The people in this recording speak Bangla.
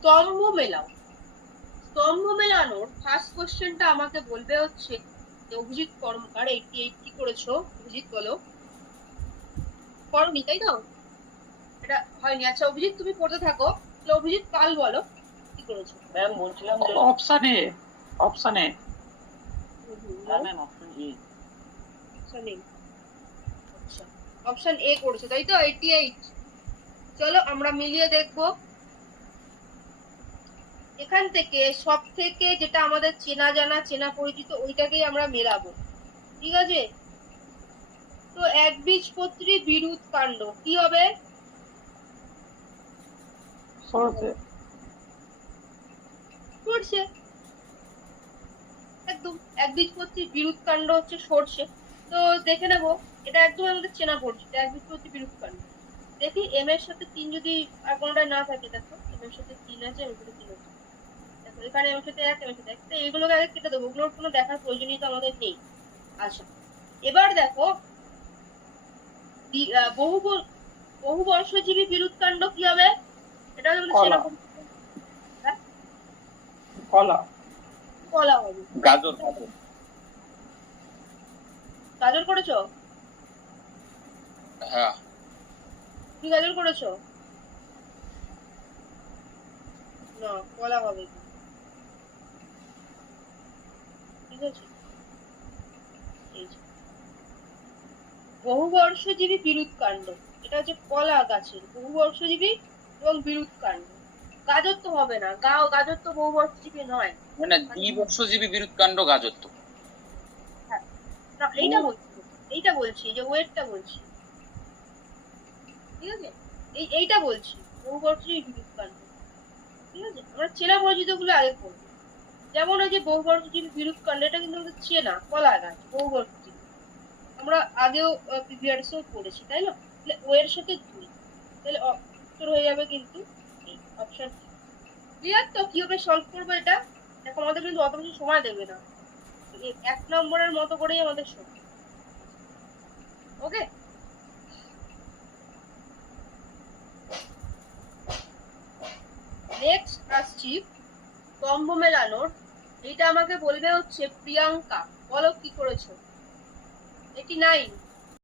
স্তম্ভ মেলাও। স্তম্ভ মেলানোর ফার্স্ট কোশ্চেনটা আমাকে বলবে হচ্ছে যে অভিজিৎ কর্মকার 88 কি করেছো? অভিজিৎ বলো। করনি তাই তো? এটা হয়নি। আচ্ছা অভিজিৎ তুমি পড়তে থাকো। তাহলে অভিজিৎ পাল বলো কি করেছো? ম্যাম বলছিলাম যে অপশন এ। Option A. হ্যাঁ ma'am option A. Option A. আচ্ছা অপশন এ করেছো তাই তো 88। চলো আমরা মিলিয়ে দেখবো। এখান থেকে সব থেকে যেটা আমাদের চেনা জানা চেনা পরিচিত ওইটাকেই আমরা মেলাবো, ঠিক আছে? তো একবীজপত্রী বিরুৎ কাণ্ড কি হবে? সরষে। সর্ষে। একদম একবীজপত্রী বিরুৎ কাণ্ড হচ্ছে সর্ষে। তো দেখে নেবো, এটা একদম আমাদের চেনা পরিচিত একবীজপত্রী বিরুৎ কাণ্ড। দেখি এম এর সাথে 3 যদি আর কোনটা না থাকে, দেখো এম এর সাথে 3 আছে, এম এর সাথে 3 আছে, দেখো এখানে এম এর সাথে 1, এম এর সাথে 1, তো এইগুলোকে আগে কেটে দেবো, ওগুলোর কোনো দেখার প্রয়োজনীয়তা আমাদের নেই। আচ্ছা এবার দেখো বহু বর্ষজীবী বিরুৎ কাণ্ড কি হবে? এটা হলো কলা। হ্যাঁ কলা। কলা হবে। গাজর। গাজর করেছো? হ্যাঁ কি গাজর করেছো? না কলা হবে, ঠিক আছে? এই যে বহুবর্ষজীবী বিরুৎ কাণ্ড, এটা হচ্ছে কলা গাছের বহুবর্ষজীবী এবং বিরুৎ কাণ্ড। গাজর তো হবে না, গাজর তো বহুবর্ষজীবী নয়। মানে দ্বিবর্ষজীবী বিরুৎ কাণ্ড গাজর তো। হ্যাঁ না এইটা বলছি যে ওয়েটটা বলছি, ঠিক আছে? এইটা বলছি বহুবর্ষজীবী বিরুৎ কাণ্ড, ঠিক আছে? আমরা চেনা পরিচিত গুলো আগে করবো। যেমন ওই যে বহুবর্ষজীবী বিরুৎ কাণ্ড, এটা কিন্তু আমাদের চেনা কলা গাছ বহুবর্ষজীবী, আমরা আগেও প্রিভিয়াসও পড়েছি তাই না? তাহলে ও এর সাথে 2, তাহলে উত্তর হয়ে যাবে কিন্তু এই অপশন। ক্লিয়ার তো কিভাবে সলভ করবো এটা? দেখো আমাদের কিন্তু অত বেশি সময় দেবে না, 1 নম্বরের মতো করেই আমাদের সময়। ওকে নেক্সট আসছি স্তম্ভ মেলানোর। এইটা আমাকে বলবে হচ্ছে প্রিয়াঙ্কা, বলো কি করেছো? 89।